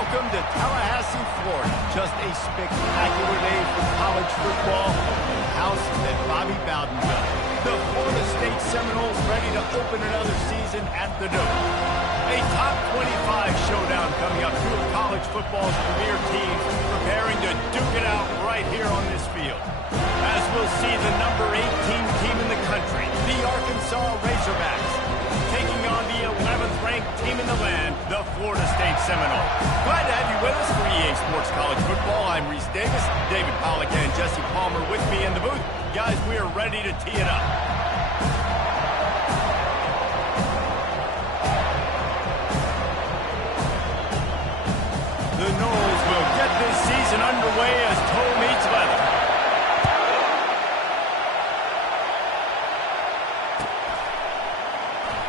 Welcome to Tallahassee, Florida. Just a spectacular day for college football in the house that Bobby Bowden built. The Florida State Seminoles ready to open another season at the Dome. A top 25 showdown coming up. Two of college football's premier teams preparing to duke it out right here on this field. As we'll see the number 18 team in the country, the Arkansas Razorbacks, taking on the 11th ranked team in the land, the Florida State Seminoles. Glad to have you with us for EA Sports College Football. I'm Reese Davis, David Pollack and Jesse Palmer with me in the booth. Guys, we are ready to tee it up. The Noles will get this season underway as toe meets leather.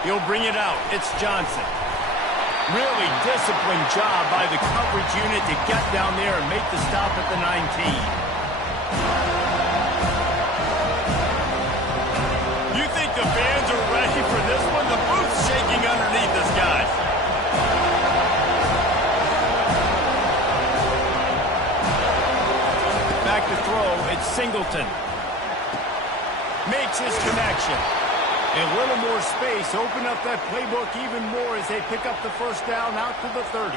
He'll bring it out. It's Johnson. Really disciplined job by the coverage unit to get down there and make the stop at the 19. You think the fans are ready for this one? The booth's shaking underneath us, guys. Back to throw. It's Singleton. Makes his connection. A little more space, open up that playbook even more as they pick up the first down out to the 30.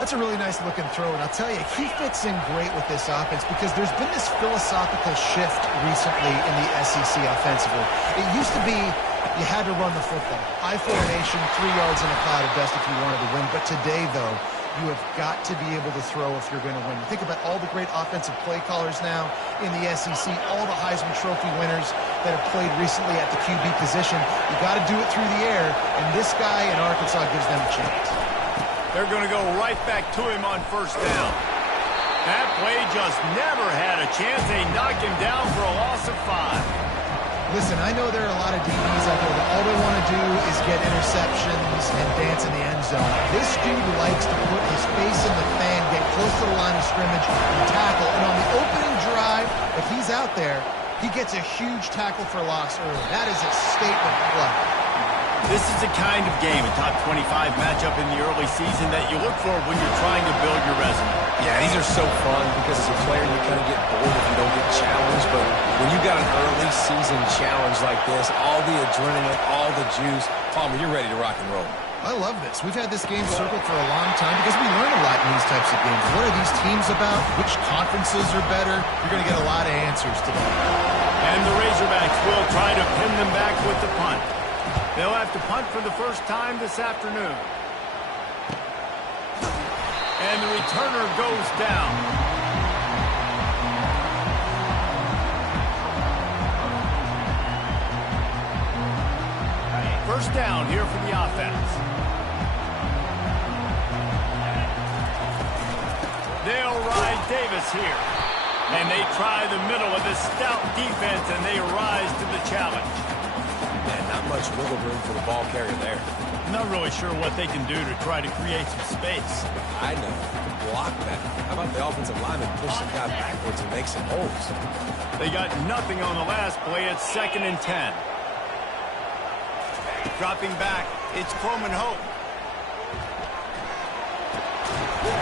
That's a really nice looking throw, and I'll tell you, he fits in great with this offense because there's been this philosophical shift recently in the SEC offensively. It used to be you had to run the football. I formation, 3 yards in a cloud of dust if you wanted to win, but today, though, you have got to be able to throw if you're going to win. You think about all the great offensive play callers now in the SEC, all the Heisman Trophy winners that have played recently at the QB position. You got to do it through the air, and this guy in Arkansas gives them a chance. They're going to go right back to him on first down. That play just never had a chance. They knocked him down for a loss of 5. Listen, I know there are a lot of DBs out there that all they want to do is get interceptions and dance in the end zone. This dude likes to put his face in the fan, get close to the line of scrimmage, and tackle. And on the opening drive, if he's out there, he gets a huge tackle for loss early. That is a statement play. This is the kind of game, a top 25 matchup in the early season that you look for when you're trying to build your resume. Yeah, these are so fun because as a player you kind of get bored if you don't get challenged. But when you got an early season challenge like this, all the adrenaline, all the juice, Palmer, you're ready to rock and roll. I love this. We've had this game circled for a long time because we learn a lot in these types of games. What are these teams about? Which conferences are better? You're going to get a lot of answers today. And the Razorbacks will try to pin them back with the punt. They'll have to punt for the first time this afternoon. And the returner goes down. First down here for the offense. They'll ride Davis here. And they try the middle of this stout defense, and they rise to the challenge. Man, not much wiggle room for the ball carrier there. Not really sure what they can do to try to create some space. I know. You can block that. How about the offensive lineman push some guy backwards and make some holes? They got nothing on the last play. It's 2nd and 10. Dropping back, it's Coleman Hope.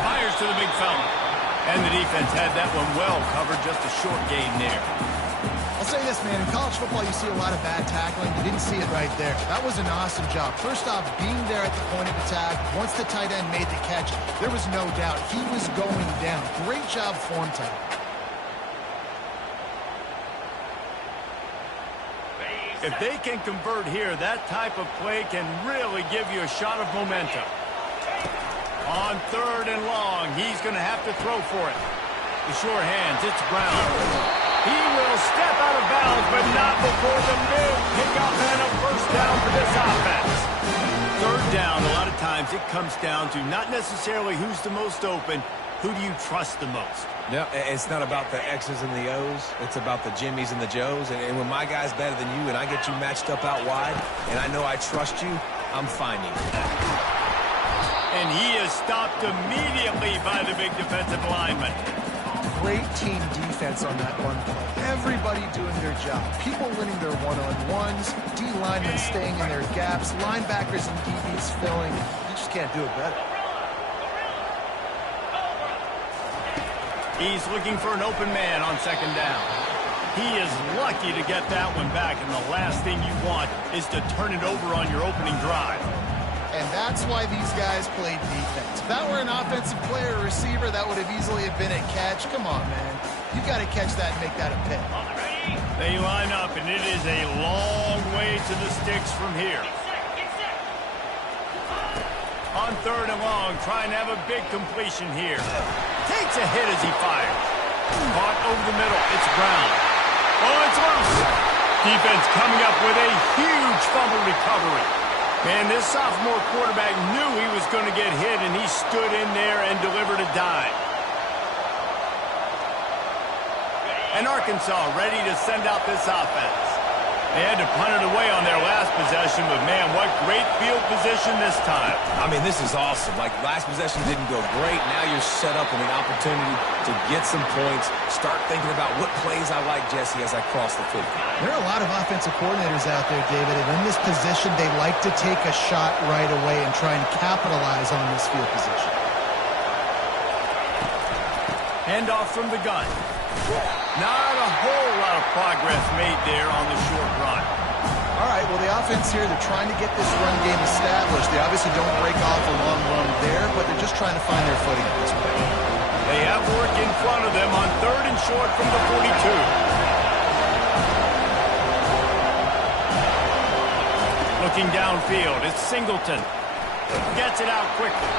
Fires to the big fella. And the defense had that one well covered, just a short gain there. I'll say this, man, in college football you see a lot of bad tackling. You didn't see it right there. That was an awesome job. First off, being there at the point of attack. Once the tight end made the catch, there was no doubt he was going down. Great job form time. If they can convert here, that type of play can really give you a shot of momentum. On 3rd and long, he's going to have to throw for it. The sure hands, it's Brown. He will step out of bounds, but not before the big pickup and a first down for this offense. 3rd down, a lot of times it comes down to not necessarily who's the most open, who do you trust the most? No, it's not about the X's and the O's. It's about the Jimmies and the Joes. And when my guy's better than you and I get you matched up out wide, and I know I trust you, I'm finding you. And he is stopped immediately by the big defensive lineman. Great team defense on that one play. Everybody doing their job. People winning their one-on-ones, D linemen staying in their gaps, linebackers and DBs filling. You just can't do it better. He's looking for an open man on second down. He is lucky to get that one back, and the last thing you want is to turn it over on your opening drive. And that's why these guys played defense. If that were an offensive player or receiver, that would have easily been a catch. Come on, man. You got to catch that and make that a pick. They line up, and it is a long way to the sticks from here. On third and long, trying to have a big completion here. Takes a hit as he fires. Caught over the middle. It's Brown. Oh, it's loose. Defense coming up with a huge fumble recovery. Man, this sophomore quarterback knew he was going to get hit, and he stood in there and delivered a dime. And Arkansas ready to send out this offense. They had to punt it away on their last possession, but man, what great field position this time. I mean, this is awesome. Like, last possession didn't go great. Now you're set up with an opportunity to get some points. Start thinking about what plays I like, Jesse, as I cross the 50. There are a lot of offensive coordinators out there, David, and in this position, they like to take a shot right away and try and capitalize on this field position. Handoff from the gun. Not a whole lot of progress made there on the short run. All right, well, the offense here, they're trying to get this run game established. They obviously don't break off a long run there, but they're just trying to find their footing at this point. They have work in front of them on third and short from the 42. Looking downfield, it's Singleton. Gets it out quickly.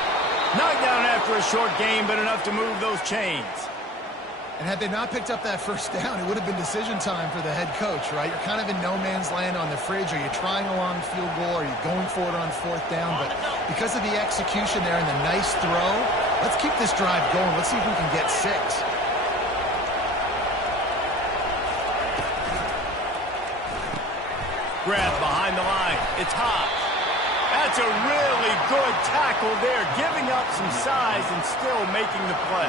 Knocked down after a short gain, but enough to move those chains. And had they not picked up that first down, it would have been decision time for the head coach, right? You're kind of in no man's land on the fridge. Are you trying a long field goal? Are you going for it on fourth down? But because of the execution there and the nice throw, let's keep this drive going. Let's see if we can get 6. Grab behind the line. It's Hobbs. That's a really good tackle there, giving up some size and still making the play.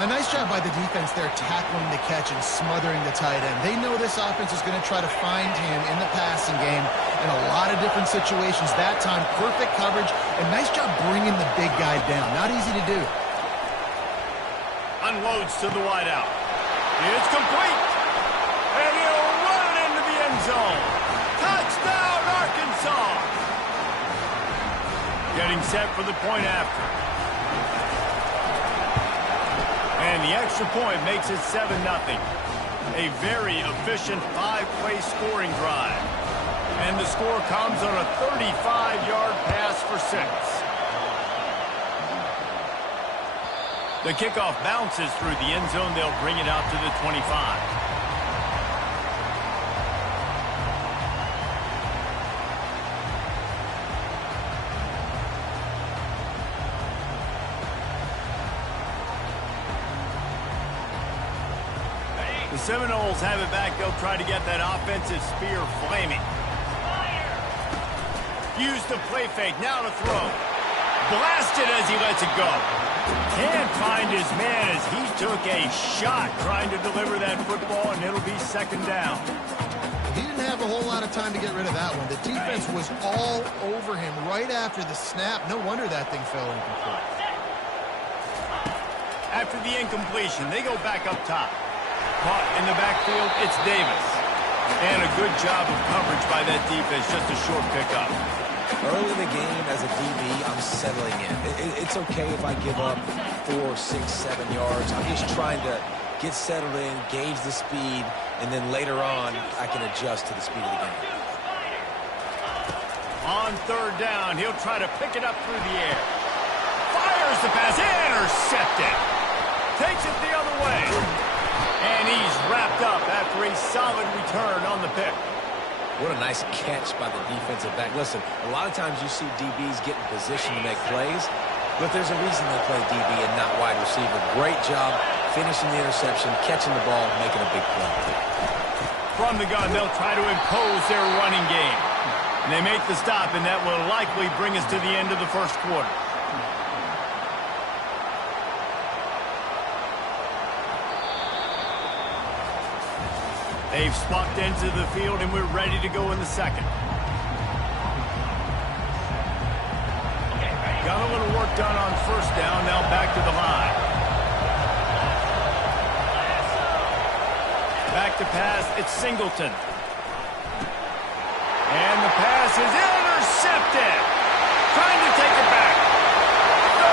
A nice job by the defense there, tackling the catch and smothering the tight end. They know this offense is going to try to find him in the passing game in a lot of different situations. That time, perfect coverage, and nice job bringing the big guy down. Not easy to do. Unloads to the wideout. It's complete. And he'll run it into the end zone. Touchdown, Arkansas. Getting set for the point after. And the extra point makes it 7-0. A very efficient 5-play scoring drive. And the score comes on a 35-yard pass for 6. The kickoff bounces through the end zone. They'll bring it out to the 25. The Seminoles have it back. They'll try to get that offensive spear flaming. Use the play fake. Now to throw. Blasted as he lets it go. Can't find his man as he took a shot trying to deliver that football, and it'll be second down. He didn't have a whole lot of time to get rid of that one. The defense was all over him right after the snap. No wonder that thing fell incomplete. After the incompletion, they go back up top. Caught in the backfield, it's Davis. And a good job of coverage by that defense, just a short pickup. Early in the game, as a DB, I'm settling in. It's okay if I give up 4, 6, 7 yards. I'm just trying to get settled in, gauge the speed, and then later on, I can adjust to the speed of the game. On third down, he'll try to pick it up through the air. Fires the pass, intercepted. Takes it the other way. And he's wrapped up after a solid return on the pick. What a nice catch by the defensive back. Listen, a lot of times you see DBs get in position to make plays, but there's a reason they play DB and not wide receiver. Great job finishing the interception, catching the ball, making a big play. From the gun, they'll try to impose their running game. And they make the stop, and that will likely bring us to the end of the first quarter. They've swapped into the field, and we're ready to go in the second. Got a little work done on first down, now back to the line. Back to pass, it's Singleton. And the pass is intercepted. Trying to take it back. 30.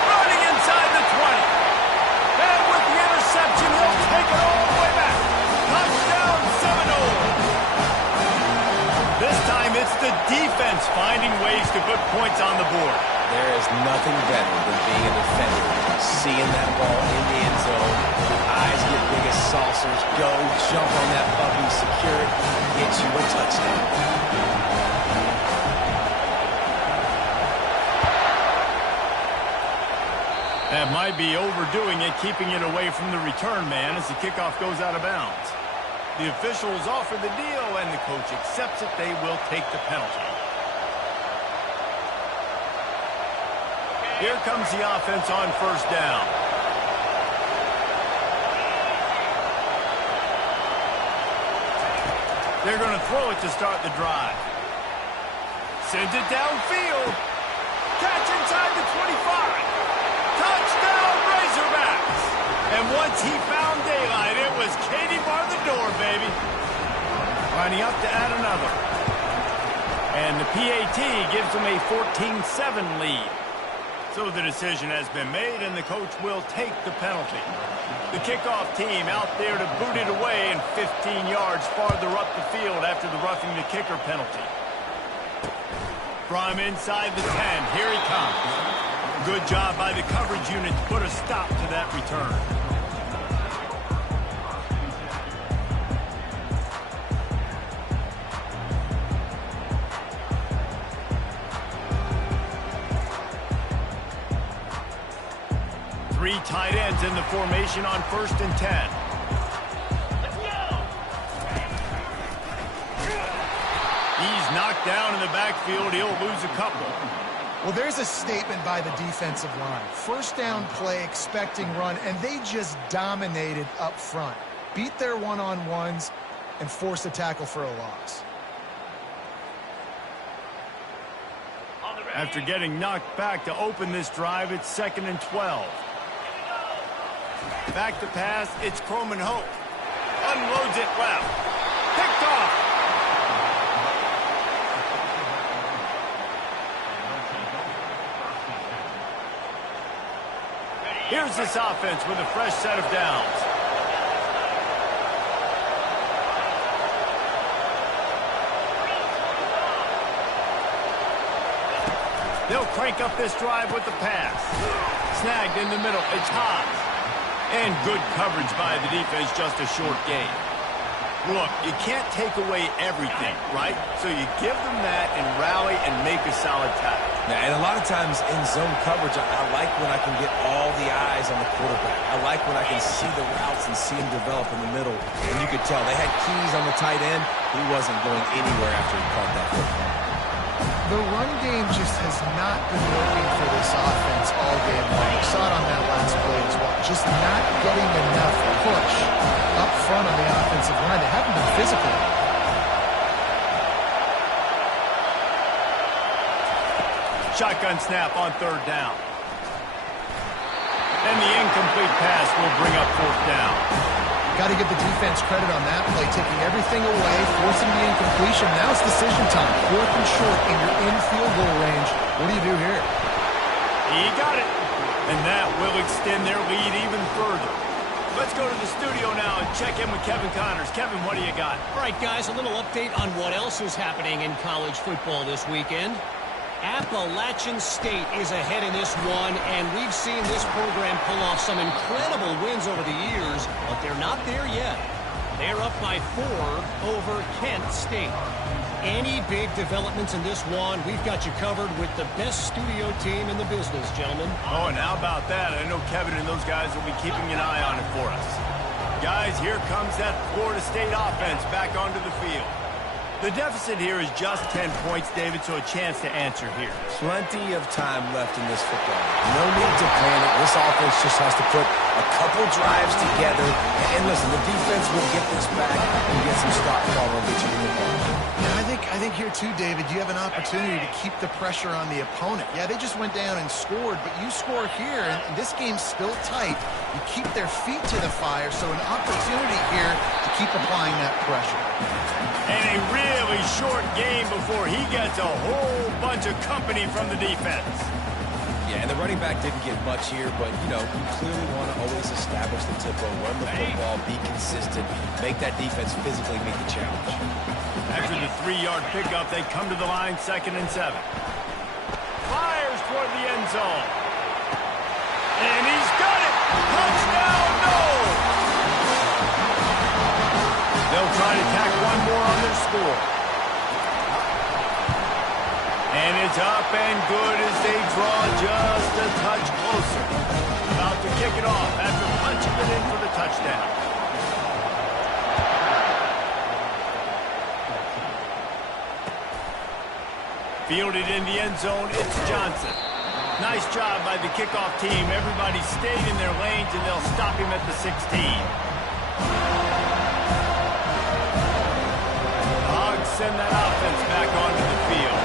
Running inside the 20. And with the interception, he'll take it all the way back. Touchdown, Seminole. This time it's the defense finding ways to put points on the board. There is nothing better than being a defender. Seeing that ball in the end zone, eyes get big as saucers, go, jump on that puppy, secure it, get you a touchdown. That might be overdoing it, keeping it away from the return man as the kickoff goes out of bounds. The officials offer the deal, and the coach accepts it. They will take the penalty. Here comes the offense on first down. They're going to throw it to start the drive. Sends it downfield. Catch inside the 25. Touchdown, Razorbacks. And once he found daylight, it was Katie bar the door, baby. Lining up to add another. And the PAT gives them a 14-7 lead. So the decision has been made, and the coach will take the penalty. The kickoff team out there to boot it away and 15 yards farther up the field after the roughing the kicker penalty. From inside the 10, here he comes. Good job by the coverage unit to put a stop to that return. Three tight ends in the formation on 1st and 10. He's knocked down in the backfield. He'll lose a couple. Well, there's a statement by the defensive line. First down play, expecting run, and they just dominated up front. Beat their one-on-ones and forced a tackle for a loss. After getting knocked back to open this drive, it's 2nd and 12. Back to pass, it's Croman Hope. Unloads it left. Picked off. Here's this offense with a fresh set of downs. They'll crank up this drive with the pass. Snagged in the middle, it's Haas. And good coverage by the defense, just a short gain. Look, you can't take away everything, right? So you give them that and rally and make a solid tackle. And a lot of times in zone coverage, I like when I can get all the eyes on the quarterback. I like when I can see the routes and see him develop in the middle. And you could tell they had keys on the tight end. He wasn't going anywhere after he caught that football. The run game just has not been working for this offense all game long. We saw it on that last play as well. Just not getting enough push up front on the offensive line. They haven't been physical. Shotgun snap on 3rd down. And the incomplete pass will bring up 4th down. Got to give the defense credit on that play, taking everything away, forcing the incompletion. Now it's decision time. 4th and short, and you're in field goal range. What do you do here? He got it. And that will extend their lead even further. Let's go to the studio now and check in with Kevin Connors. Kevin, what do you got? All right, guys, a little update on what else is happening in college football this weekend. Appalachian State is ahead in this one, and we've seen this program pull off some incredible wins over the years, but they're not there yet. They're up by 4 over Kent State. Any big developments in this one, we've got you covered with the best studio team in the business, gentlemen. Oh, and how about that? I know Kevin and those guys will be keeping an eye on it for us. Guys, here comes that Florida State offense back onto the field. The deficit here is just 10 points, David, so a chance to answer here. Plenty of time left in this football. No need to panic. This offense just has to put a couple drives together. And listen, the defense will get this back and get some stop call and get you in the ball. Yeah, I think think here too, David, you have an opportunity to keep the pressure on the opponent. Yeah, they just went down and scored, but you score here, and this game's still tight. You keep their feet to the fire, so an opportunity here to keep applying that pressure. And a really short game before he gets a whole bunch of company from the defense. Yeah, and the running back didn't get much here, but, you clearly want to always establish the tempo, run the football, be consistent, make that defense physically meet the challenge. After the 3-yard pickup, they come to the line, 2nd and 7. Fires toward the end zone. And he's got it! Touchdown, no! They'll try to tack one more on their score. And it's up and good as they draw just a touch closer. About to kick it off after punching it in for the touchdown. Fielded in the end zone, it's Johnson. Nice job by the kickoff team. Everybody stayed in their lanes, and they'll stop him at the 16. The Hogs send that offense back onto the field.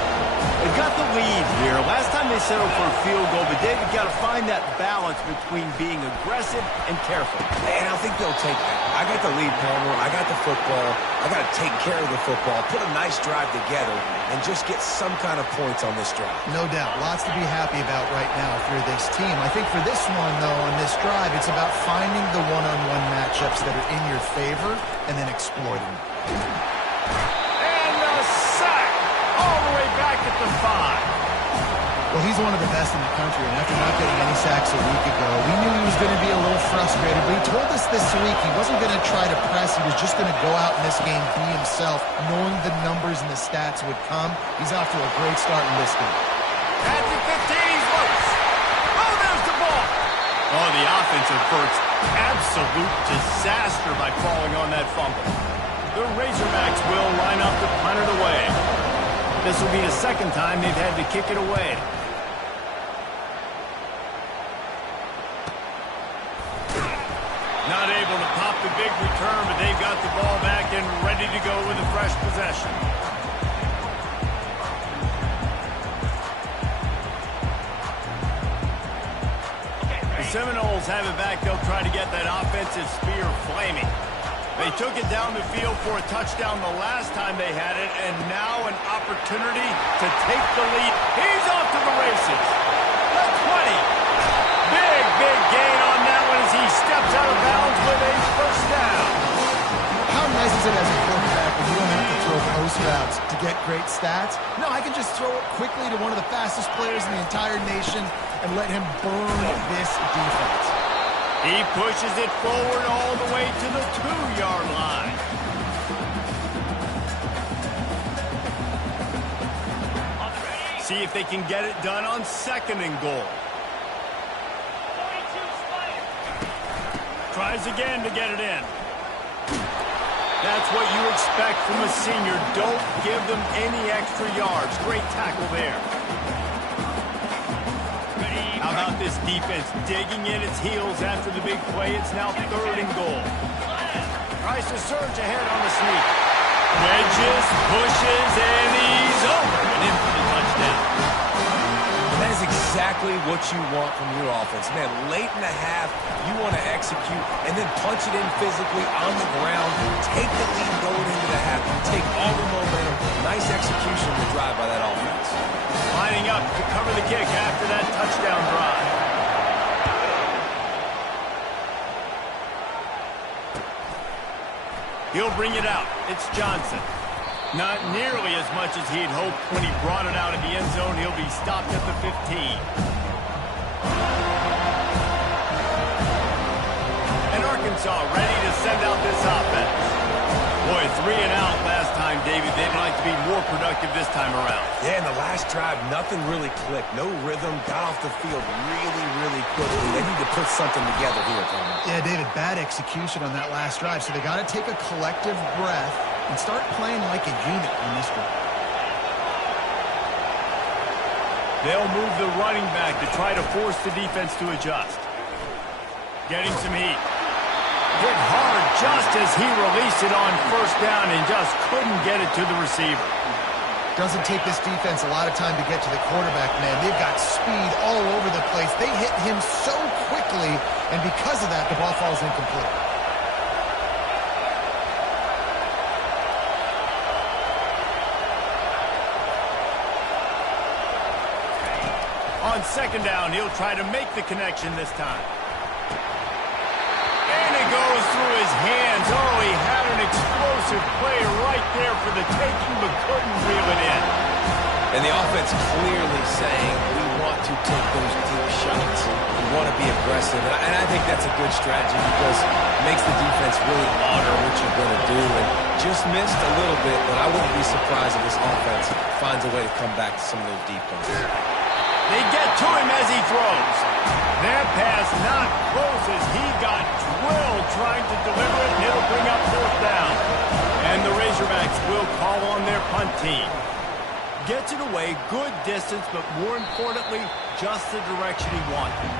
They've got the lead here. Last time they settled for a field goal, but David got to find that balance between being aggressive and careful. And I think they'll take that. I got the lead, Palmer. I got the football. I got to take care of the football, put a nice drive together, and just get some kind of points on this drive. No doubt. Lots to be happy about right now if you're this team. I think for this one, though, on this drive, it's about finding the one-on-one matchups that are in your favor and then exploiting them. And a sack all the way back at the 5. Well, he's one of the best in the country, and after not getting any sacks a week ago, we knew he was going to be a little frustrated, but he told us this week he wasn't going to try to press. He was just going to go out in this game, be himself, knowing the numbers and the stats would come. He's off to a great start in this game. At the 15, he's loose. Oh, there's the ball. Oh, the offense averts absolute disaster by falling on that fumble. The Razorbacks will line up to punt it away. This will be the second time they've had to kick it away. Not able to pop the big return, but they've got the ball back and ready to go with a fresh possession. The Seminoles have it back. They'll try to get that offensive spear flaming. They took it down the field for a touchdown the last time they had it, and now an opportunity to take the lead. He's off to the races. The 20. Big gain on that one as he steps out of bounds with a first down. How nice is it as a quarterback when you don't have to throw post routes to get great stats? No, I can just throw it quickly to one of the fastest players in the entire nation and let him burn this defense. He pushes it forward all the way to the 2-yard line. See if they can get it done on 2nd and goal. Tries again to get it in. That's what you expect from a senior. Don't give them any extra yards. Great tackle there. How about this defense digging in its heels after the big play? It's now 3rd and goal. Tries to surge ahead on the sneak. Wedges, pushes, and he's over and in for the touchdown. That is exactly what you want from your offense. Man, late in the half, you want to execute and then punch it in physically on the ground. Take the lead going into the half. Take all the momentum. Nice execution of the drive by that offense. Lining up to cover the kick after that touchdown drive. He'll bring it out. It's Johnson. Not nearly as much as he'd hoped when he brought it out of the end zone. He'll be stopped at the 15. And Arkansas ready to send out this offense. Boy, 3 and out last time, David. They'd like to be more productive this time around. Yeah, in the last drive, nothing really clicked. No rhythm. Got off the field really quickly. They need to put something together here, Palmer. Yeah, David, bad execution on that last drive. So they got to take a collective breath and start playing like a unit on this one. They'll move the running back to try to force the defense to adjust. Getting some heat. Hit hard just as he released it on 1st down and just couldn't get it to the receiver. Doesn't take this defense a lot of time to get to the quarterback, man. They've got speed all over the place. They hit him so quickly, and because of that, the ball falls incomplete. On second down, he'll try to make the connection this time. And it goes through his hands. Oh, he had an explosive play right there for the taking, but couldn't reel it in. And the offense clearly saying, we want to take those deep shots. We want to be aggressive. And I think that's a good strategy because it makes the defense really honor what you're going to do. And just missed a little bit, but I wouldn't be surprised if this offense finds a way to come back to some of those deep ones. They get to him as he throws. That pass not close as he got drilled trying to deliver it, and it'll bring up fourth down. And the Razorbacks will call on their punt team. Gets it away, good distance, but more importantly, just the direction he wanted.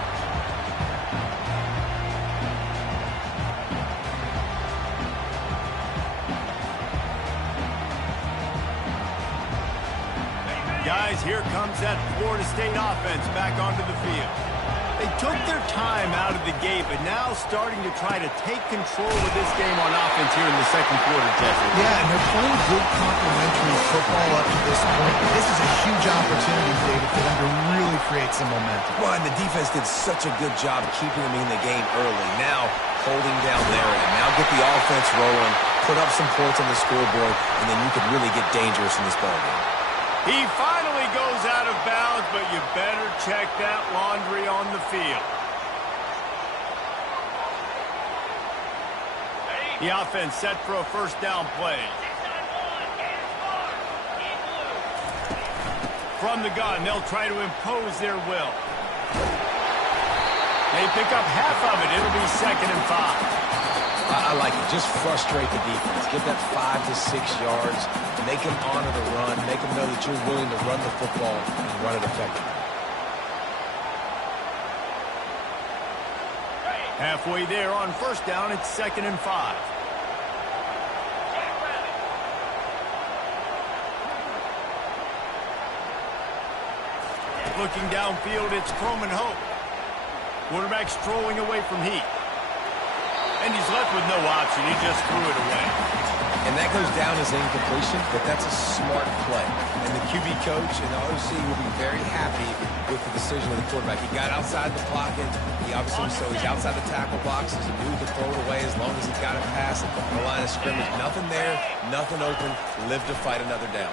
Guys, here comes that Florida State offense back onto the field. They took their time out of the gate, but now starting to try to take control of this game on offense here in the second quarter, Jesse. Yeah, and they're playing good complementary football up to this point. This is a huge opportunity, David, for them to really create some momentum. Well, and the defense did such a good job keeping them in the game early. Now holding down their end. Now get the offense rolling, put up some points on the scoreboard, and then you could really get dangerous in this ballgame. He finally goes out of bounds, but you better check that laundry on the field. The offense set for a first down play. From the gun, they'll try to impose their will. They pick up half of it. It'll be 2nd and 5. I like it. Just frustrate the defense. Get that 5 to 6 yards. Make them honor the run. Make them know that you're willing to run the football and run it effectively. Halfway there on first down, it's 2nd and 5. Looking downfield, it's Croman Hope. Quarterback strolling away from heat. And he's left with no option. He just threw it away. And that goes down as incompletion, but that's a smart play. And the QB coach and the OC will be very happy with the decision of the quarterback. He got outside the pocket. He obviously, so he's outside the tackle boxes. He knew he could throw it away as long as he got it past the line of scrimmage. Nothing there, nothing open. Live to fight another down.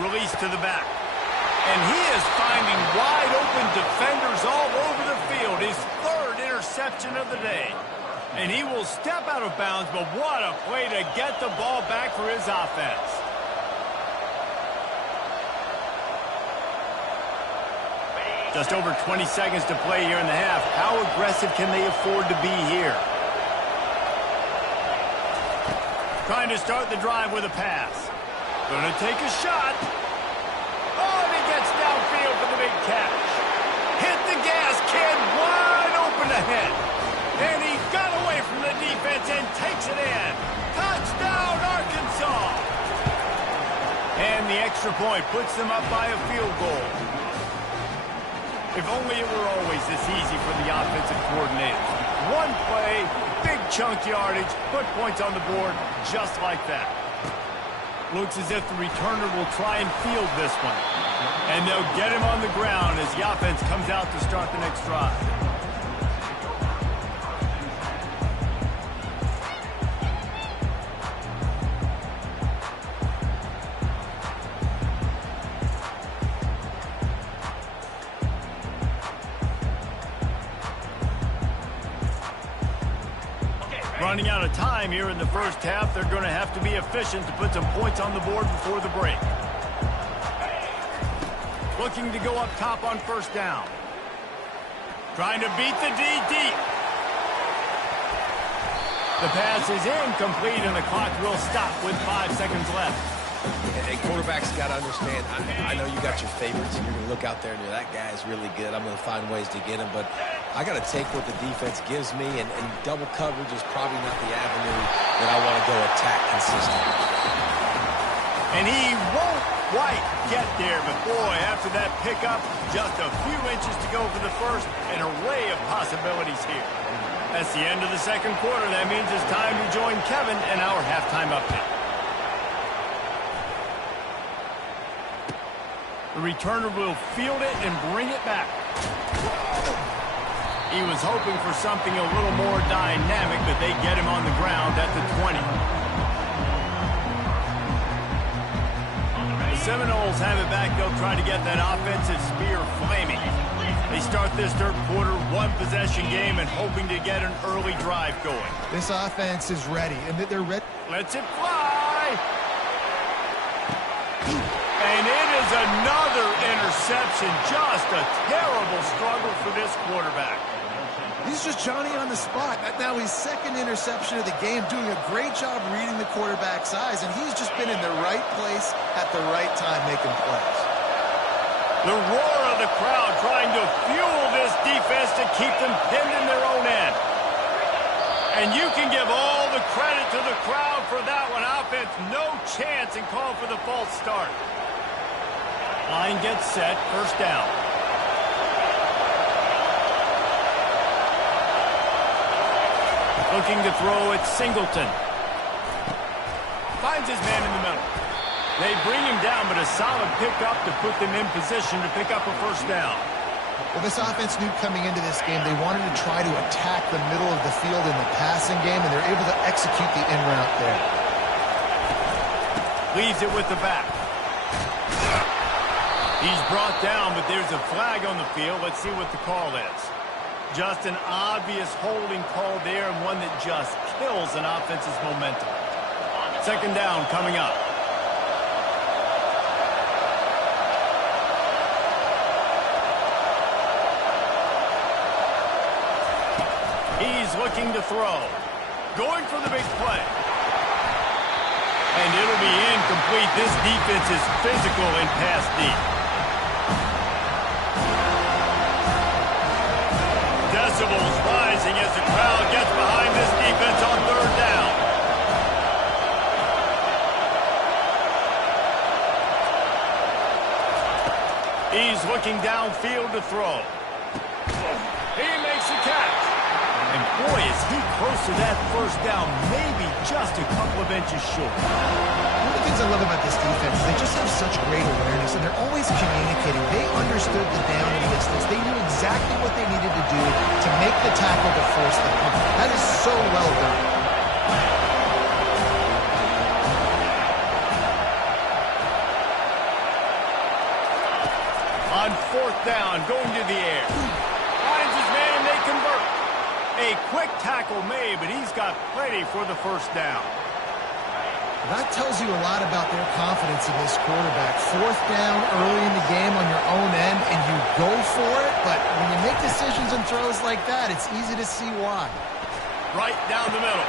Release to the back. And he is finding wide open defenders all over the field. His 3rd interception of the day. And he will step out of bounds, but what a play to get the ball back for his offense. Just over 20 seconds to play here in the half. How aggressive can they afford to be here? Trying to start the drive with a pass. Gonna take a shot. Oh, and he gets downfield for the big catch. Hit the gas, kid, wide open ahead. And he got away from the defense and takes it in. Touchdown, Arkansas. And the extra point puts them up by a field goal. If only it were always this easy for the offensive coordinator. One play, big chunk yardage, put points on the board just like that. Looks as if the returner will try and field this one. And they'll get him on the ground as the offense comes out to start the next drive. Running out of time here in the first half. They're going to have to be efficient to put some points on the board before the break. Looking to go up top on first down. Trying to beat the D deep. The pass is incomplete, and the clock will stop with 5 seconds left. And quarterbacks got to understand, I know you got your favorites, and you're going to look out there and you're, that guy is really good. I'm going to find ways to get him, but I got to take what the defense gives me, and double coverage is probably not the avenue that I want to go attack consistently. And he won't quite get there, but boy, after that pickup, just a few inches to go for the first. An array of possibilities here. That's the end of the second quarter. That means it's time to join Kevin in our halftime update. The returner will field it and bring it back. He was hoping for something a little more dynamic, but they get him on the ground at the 20. The Seminoles have it back. They'll try to get that offensive spear flaming. They start this third quarter, one-possession game, and hoping to get an early drive going. This offense is ready, and they're ready. Lets it fly. And it is another interception. Just a terrible struggle for this quarterback. He's just Johnny on the spot. Now his second interception of the game, doing a great job reading the quarterback's eyes, and he's just been in the right place at the right time making plays. The roar of the crowd trying to fuel this defense to keep them pinned in their own end. And you can give all the credit to the crowd for that one. Offense, no chance, and call for the false start. Line gets set, first down. Looking to throw at Singleton. Finds his man in the middle. They bring him down, but a solid pickup to put them in position to pick up a first down. Well, this offense knew coming into this game they wanted to try to attack the middle of the field in the passing game, and they're able to execute the in route there. Leaves it with the back. He's brought down, but there's a flag on the field. Let's see what the call is. Just an obvious holding call there, and one that just kills an offense's momentum. Second down coming up. He's looking to throw. Going for the big play. And it'll be incomplete. This defense is physical and pass deep. Decibels rising as the crowd gets behind this defense on third down. He's looking downfield to throw. He makes the catch. And boy, is he close to that first down, maybe just a couple of inches short. One of the things I love about this defense is they just have such great awareness, and they're always communicating. They understood the down and distance. They knew exactly what they needed to do to make the tackle to force the punt. That is so well done. On fourth down, going to the air. Finds his man, they convert. A quick tackle made, but he's got plenty for the first down. That tells you a lot about their confidence in this quarterback. Fourth down early in the game on your own end, and you go for it, but when you make decisions and throws like that, it's easy to see why. Right down the middle.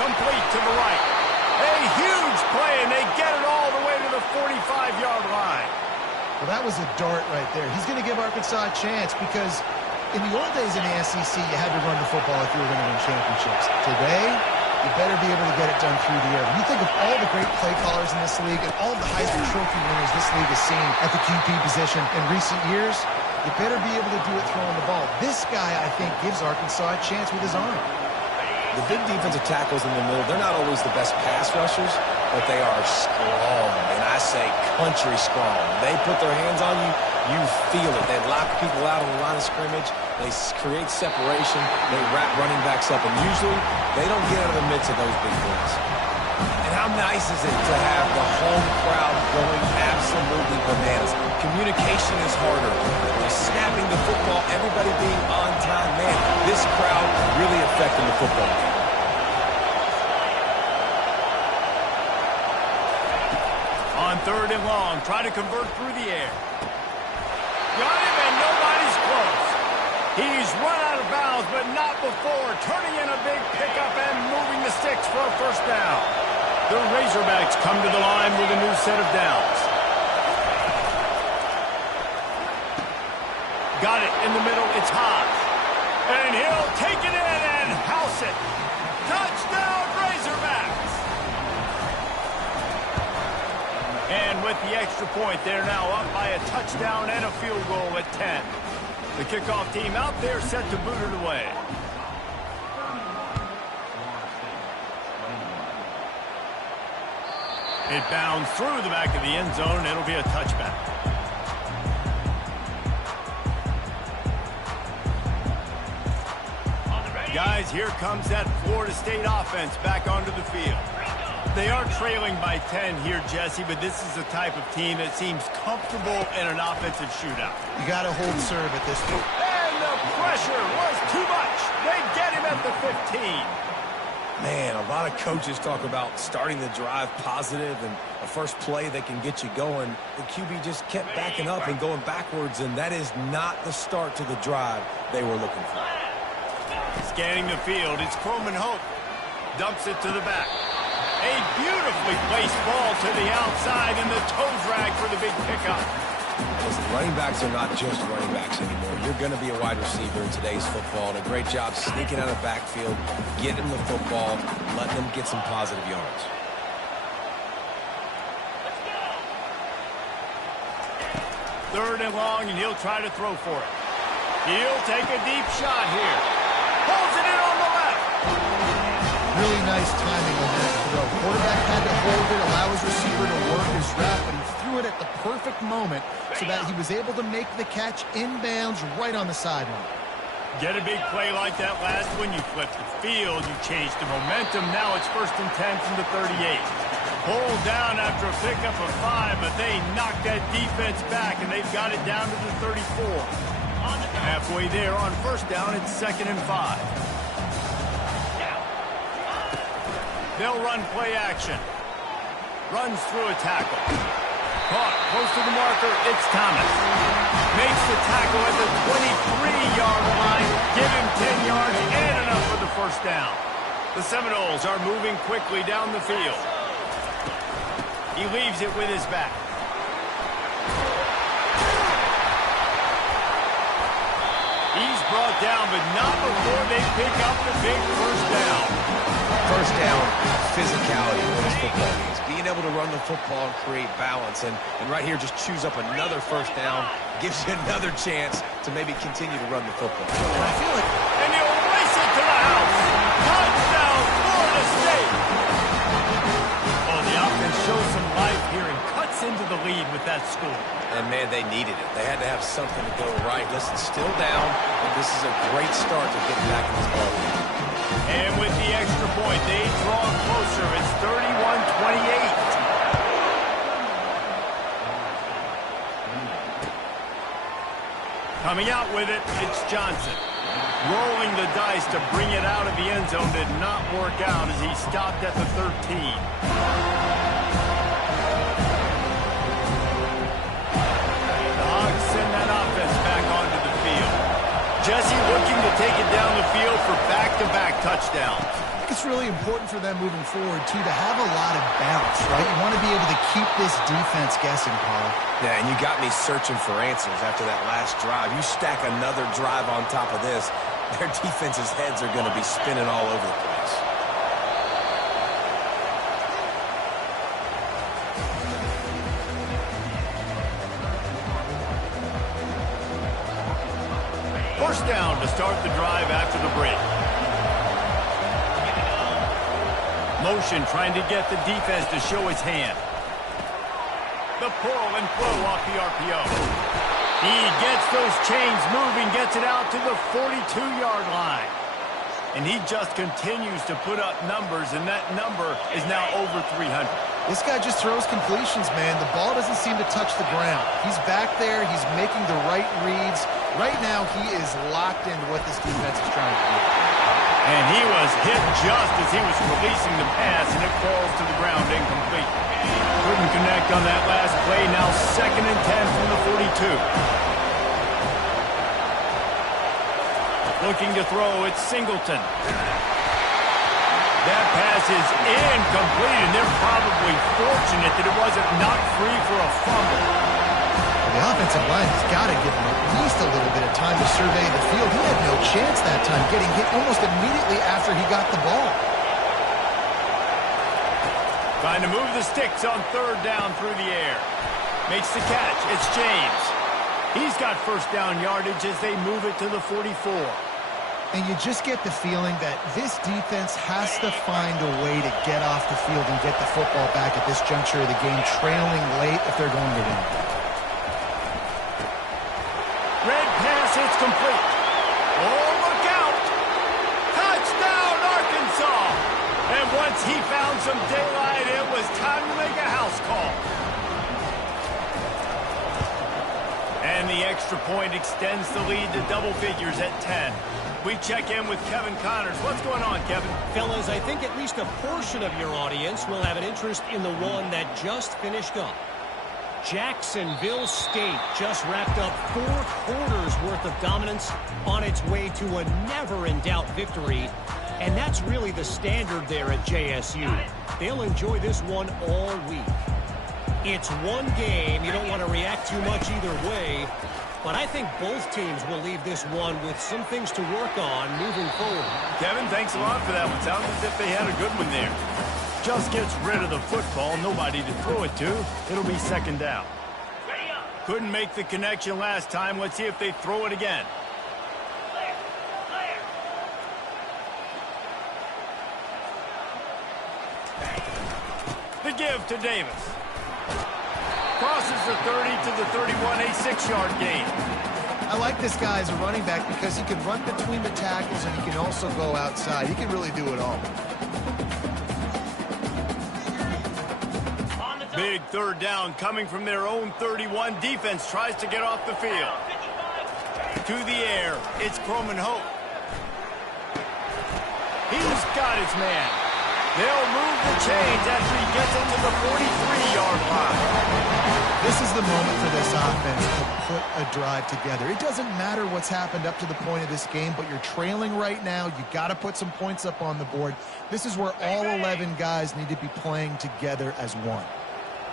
Complete to the right. A huge play, and they get it all the way to the 45-yard line. Well, that was a dart right there. He's going to give Arkansas a chance because in the old days in the SEC, you had to run the football if you were going to win championships. Today, you better be able to get it done through the air. When you think of all the great play callers in this league and all the Heisman Trophy winners this league has seen at the QB position in recent years, you better be able to do it throwing the ball. This guy, I think, gives Arkansas a chance with his arm. The big defensive tackles in the middle, they're not always the best pass rushers, but they are strong, and I say country strong. They put their hands on you, you feel it. They lock people out on the line of scrimmage. They create separation. They wrap running backs up, and usually they don't get out of the midst of those big boys. And how nice is it to have the home crowd going absolutely bananas? Communication is harder. Just snapping the football, everybody being on time. Man, this crowd really affecting the football game. On third and long, try to convert through the air. Got him, and nobody's close. He's run out of bounds, but not before. Turning in a big pickup and moving the sticks for a first down. The Razorbacks come to the line with a new set of downs. Got it in the middle. It's high. And he'll take it in and house it. Touchdown, Razorbacks. get the extra point. They're now up by a touchdown and a field goal at 10. The kickoff team out there set to boot it away. It bounds through the back of the end zone. It'll be a touchback. Guys, here comes that Florida State offense back onto the field. They are trailing by 10 here, Jesse, but this is the type of team that seems comfortable in an offensive shootout. You got to hold serve at this point. And the pressure was too much. They get him at the 15. Man, a lot of coaches talk about starting the drive positive and a first play that can get you going. The QB just kept backing up and going backwards, and that is not the start to the drive they were looking for. Scanning the field, it's Coleman Hope. Dumps it to the back. A beautifully placed ball to the outside, and the toe drag for the big pickup. Listen, running backs are not just running backs anymore. You're going to be a wide receiver in today's football, and a great job sneaking out of the backfield, getting them the football, letting them get some positive yards. Third and long, and he'll try to throw for it. He'll take a deep shot here. Holds it in on the left. Really nice timing on that throw. Quarterback had to hold it, allow his receiver to work his route, but he threw it at the perfect moment so that he was able to make the catch inbounds right on the sideline. Get a big play like that last one, you flip the field, you change the momentum. Now it's 1st and 10 from the 38. Pulled down after a pickup of 5, but they knocked that defense back, and they've got it down to the 34. Halfway there on 1st down, it's 2nd and 5. They'll run play action. Runs through a tackle. Caught close to the marker, it's Thomas. Makes the tackle at the 23-yard line. Give him 10 yards and enough for the 1st down. The Seminoles are moving quickly down the field. He leaves it with his back. He's brought down, but not before they pick up the big 1st down. 1st down, physicality, what this football means. Being able to run the football and create balance. And right here, just choose up another 1st down. Gives you another chance to maybe continue to run the football. And I feel like... And he'll race it to the house. Touchdown, Florida State. Oh, the offense shows some life here and cuts into the lead with that score. And, man, they needed it. They had to have something to go right. Listen, still down, but this is a great start to getting back in this ballgame. And with the extra point, they draw closer. It's 31-28. Coming out with it, it's Johnson. Rolling the dice to bring it out of the end zone did not work out as he stopped at the 13. Send that offense back onto the field. Jesse looking to take it down the field for back-to-back touchdowns. I think it's really important for them moving forward, too, to have a lot of balance, right? You want to be able to keep this defense guessing, Carl. Yeah, and you got me searching for answers after that last drive. You stack another drive on top of this, their defense's heads are going to be spinning all over the place. First down to start the drive after the break. Motion trying to get the defense to show his hand. The pull and flow off the RPO. He gets those chains moving, gets it out to the 42-yard line. And he just continues to put up numbers, and that number is now over 300. This guy just throws completions, man. The ball doesn't seem to touch the ground. He's back there. He's making the right reads. Right now, he is locked into what this defense is trying to do. And he was hit just as he was releasing the pass, and it falls to the ground incomplete. Couldn't connect on that last play. Now 2nd and 10 from the 42. Looking to throw, it's Singleton. That pass is incomplete, and they're probably fortunate that it wasn't knocked free for a fumble. The offensive line has got to give him at least a little bit of time to survey the field. He had no chance that time, getting hit almost immediately after he got the ball. Trying to move the sticks on third down through the air. Makes the catch. It's James. He's got first down yardage as they move it to the 44. And you just get the feeling that this defense has to find a way to get off the field and get the football back at this juncture of the game, trailing late if they're going to win. Red pass, it's complete. Oh, look out! Touchdown, Arkansas! And once he found some daylight, it was time to make a house call. And the extra point extends the lead to double figures at 10. We check in with Kevin Connors. What's going on, Kevin? Fellas, I think at least a portion of your audience will have an interest in the one that just finished up. Jacksonville State just wrapped up 4 quarters worth of dominance on its way to a never-in-doubt victory. And that's really the standard there at JSU. They'll enjoy this one all week. It's one game. You don't want to react too much either way. But I think both teams will leave this one with some things to work on moving forward. Kevin, thanks a lot for that one. Sounds as if they had a good one there. Just gets rid of the football, nobody to throw it to. It'll be second down. Couldn't make the connection last time. Let's see if they throw it again. The give to Davis. Crosses the 30 to the 31, a 6-yard gain. I like this guy as a running back because he can run between the tackles and he can also go outside. He can really do it all. Big third down coming from their own 31. Defense tries to get off the field. To the air, it's Croman Hope. He's got his man. They'll move the chains after he gets into the 43-yard line. This is the moment for this offense to put a drive together. It doesn't matter what's happened up to the point of this game, but you're trailing right now. You got to put some points up on the board. This is where all 11 guys need to be playing together as one.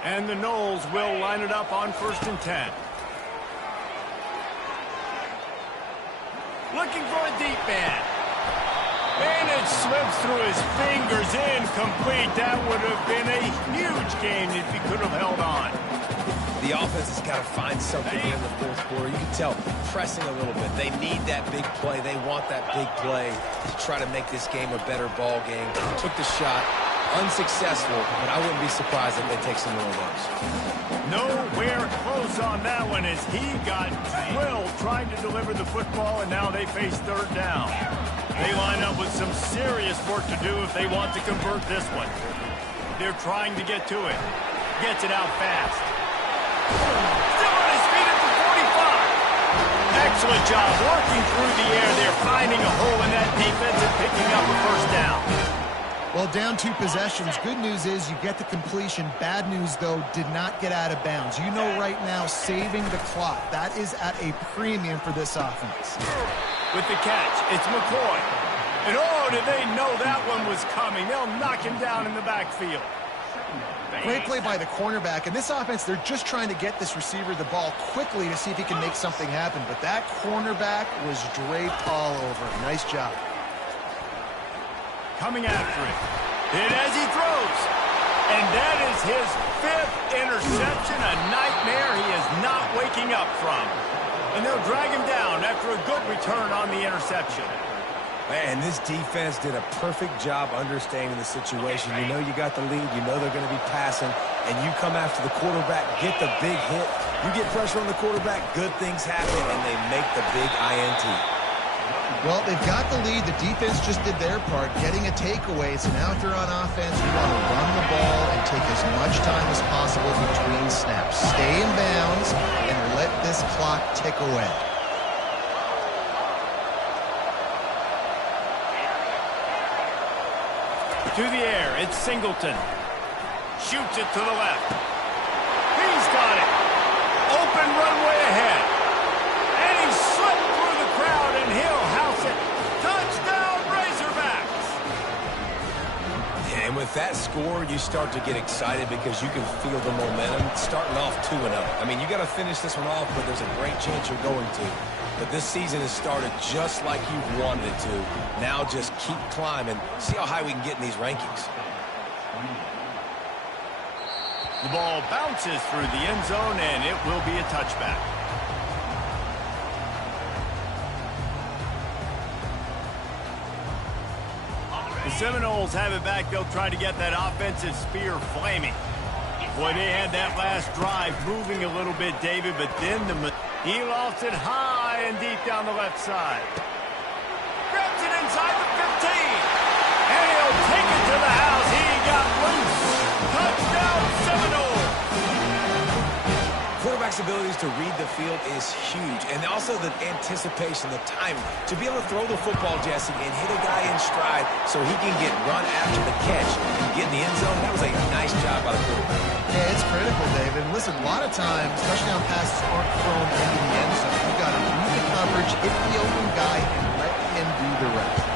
And the Noles will line it up on 1st and 10. Looking for a deep man. And it slips through his fingers, incomplete. That would have been a huge game if he could have held on. The offense has got to find something in the fourth quarter. You can tell pressing a little bit. They need that big play. They want that big play to try to make this game a better ball game. Took the shot, unsuccessful, but I wouldn't be surprised if they take some more of those. Nowhere close on that one as he got drilled trying to deliver the football, and now they face third down. They line up with some serious work to do if they want to convert this one. They're trying to get to it. Gets it out fast. Still on his feet at the 45. Excellent job working through the air. They're finding a hole in that defense and picking up a first down. Well, down 2 possessions. Good news is you get the completion. Bad news, though, did not get out of bounds. You know right now, saving the clock. That is at a premium for this offense. With the catch, it's McCoy. And oh, did they know that one was coming. They'll knock him down in the backfield. Great play by the cornerback. And this offense, they're just trying to get this receiver the ball quickly to see if he can make something happen. But that cornerback was draped all over. Nice job. Coming after it. Hit as he throws. And that is his 5th interception. A nightmare he is not waking up from. And they'll drag him down after a good return on the interception. Man, this defense did a perfect job understanding the situation. You know you got the lead. You know they're going to be passing. And you come after the quarterback, get the big hit. You get pressure on the quarterback, good things happen, and they make the big INT. Well, they've got the lead. The defense just did their part, getting a takeaway. So now if you're on offense, you want to run the ball and take as much time as possible between snaps. Stay in bounds and let this clock tick away. To the air, it's Singleton. Shoots it to the left. He's got it. Open runway ahead. And he slipped through the crowd, and he'll house it. Touchdown, Razorbacks! Yeah, and with that score, you start to get excited because you can feel the momentum starting off 2-0. I mean, you got to finish this one off, but there's a great chance you're going to. But this season has started just like you wanted it to. Now just keep climbing. See how high we can get in these rankings. The ball bounces through the end zone, and it will be a touchback. The Seminoles have it back. They'll try to get that offensive spear flaming. Boy, they had that last drive moving a little bit, David, but then he lost it high and deep down the left side. Grabs it inside the 15. And he'll take it to the house. He got loose. Touchdown, Seminoles. Quarterback's abilities to read the field is huge, and also the anticipation, the timing. To be able to throw the football, Jesse, and hit a guy in stride so he can get run after the catch and get in the end zone, that was a nice job by the quarterback. Yeah, it's critical, David. Listen, a lot of times, especially on passes aren't thrown into the end zone, you got to read the coverage, hit the open guy, and let him do the rest.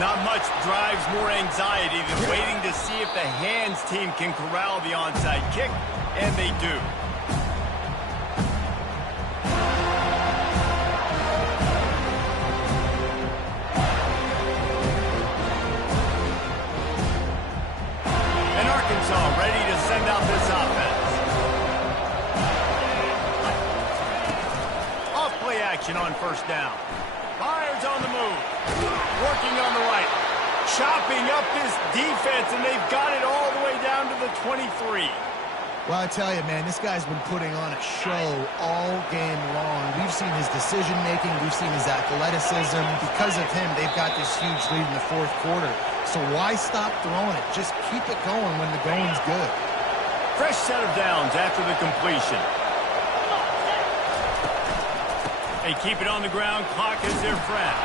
Not much drives more anxiety than waiting to see if the hands team can corral the onside kick, and they do. And Arkansas ready to send out this offense. Off play action on first down. Myers on the move. Working on the right. Chopping up this defense, and they've got it all the way down to the 23. Well, I tell you, man, this guy's been putting on a show all game long. We've seen his decision-making. We've seen his athleticism. Because of him, they've got this huge lead in the fourth quarter. So why stop throwing it? Just keep it going when the going's good. Fresh set of downs after the completion. They keep it on the ground. Clock is their friend.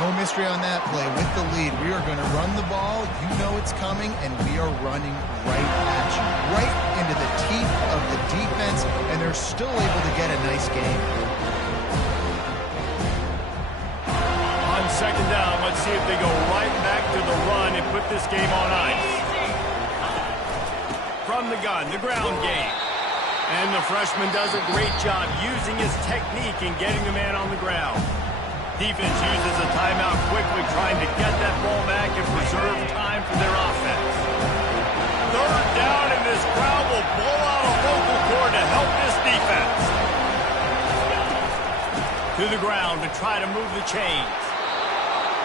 No mystery on that play. With the lead, we are going to run the ball. You know it's coming, and we are running right at you. Right into the teeth of the defense, and they're still able to get a nice game. On second down, let's see if they go right back to the run and put this game on ice. From the gun, the ground game. And the freshman does a great job using his technique and getting the man on the ground. Defense uses a timeout quickly, trying to get that ball back and preserve time for their offense. Third down, and this crowd will blow out a vocal cord to help this defense. To the ground to try to move the chains.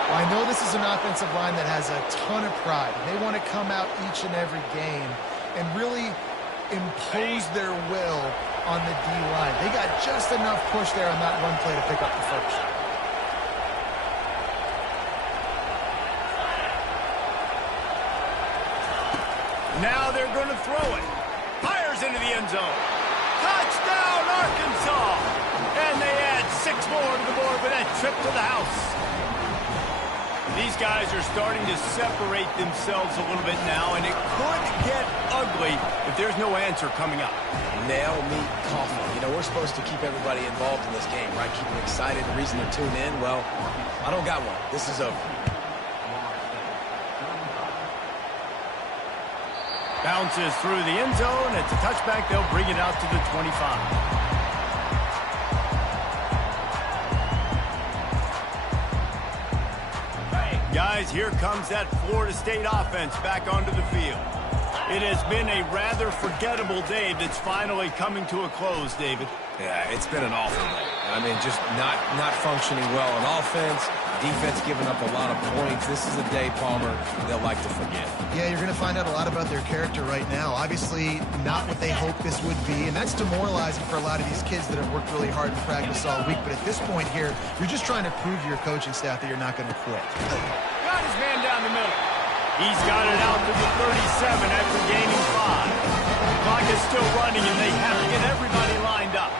Well, I know this is an offensive line that has a ton of pride. They want to come out each and every game and really impose their will on the D-line. They got just enough push there on that run play to pick up the first. Now they're going to throw it. Fires into the end zone. Touchdown, Arkansas! And they add 6 more to the board with that trip to the house. These guys are starting to separate themselves a little bit now, and it could get ugly if there's no answer coming up. Nail, meat, coffee. You know, we're supposed to keep everybody involved in this game, right? Keep them excited, the reason to tune in. Well, I don't got one. This is over. Bounces through the end zone. It's a touchback. They'll bring it out to the 25. Guys, here comes that Florida State offense back onto the field. It has been a rather forgettable day that's finally coming to a close, David. Yeah, it's been an awful day. I mean, just not functioning well on offense. Defense giving up a lot of points. This is a day, Palmer, they'll like to forget. Yeah, you're going to find out a lot about their character right now. Obviously, not what they hoped this would be, and that's demoralizing for a lot of these kids that have worked really hard in practice all week. But at this point here, you're just trying to prove to your coaching staff that you're not going to quit. Got his man down the middle. He's got it out to the 37 after gaining 5. Clock is still running, and they have to get everybody lined up.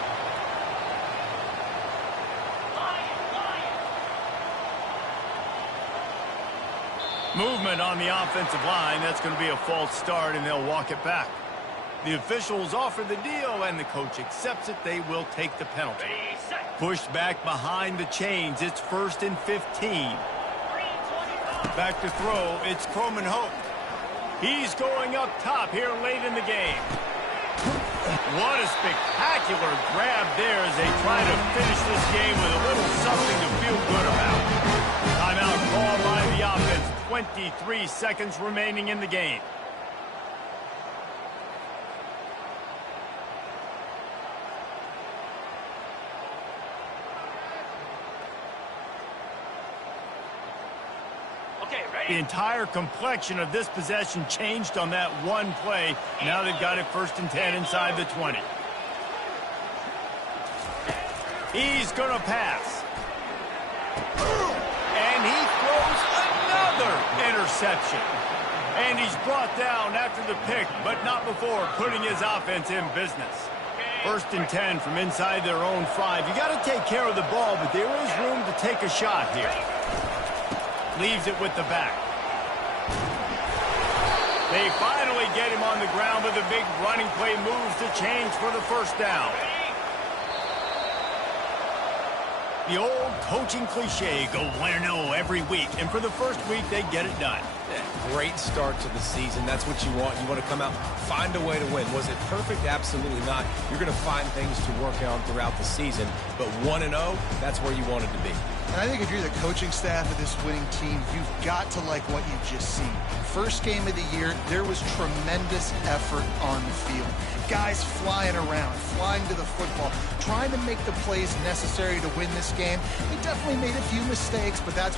Movement on the offensive line. That's going to be a false start, and they'll walk it back. The officials offer the deal, and the coach accepts it. They will take the penalty. Pushed back behind the chains. It's 1st and 15. Back to throw. It's Croman Hope. He's going up top here late in the game. What a spectacular grab there as they try to finish this game with a little something to feel good about. Timeout called by the offense. 23 seconds remaining in the game. The entire complexion of this possession changed on that one play. Now they've got it 1st and 10 inside the 20. He's going to pass. And he throws another interception. And he's brought down after the pick, but not before putting his offense in business. 1st and 10 from inside their own 5. You got to take care of the ball, but there is room to take a shot here. Leaves it with the back. They finally get him on the ground, but the big running play moves the chains for the 1st down. The old coaching cliche, go 1-0 every week, and for the 1st week, they get it done. Great start to the season. That's what you want. You want to come out, find a way to win. Was it perfect? Absolutely not. You're going to find things to work on throughout the season, but 1-0, that's where you want it to be. And I think if you're the coaching staff of this winning team, you've got to like what you've just seen. 1st game of the year, there was tremendous effort on the field. Guys flying around, flying to the football, trying to make the plays necessary to win this game. They definitely made a few mistakes, but that's what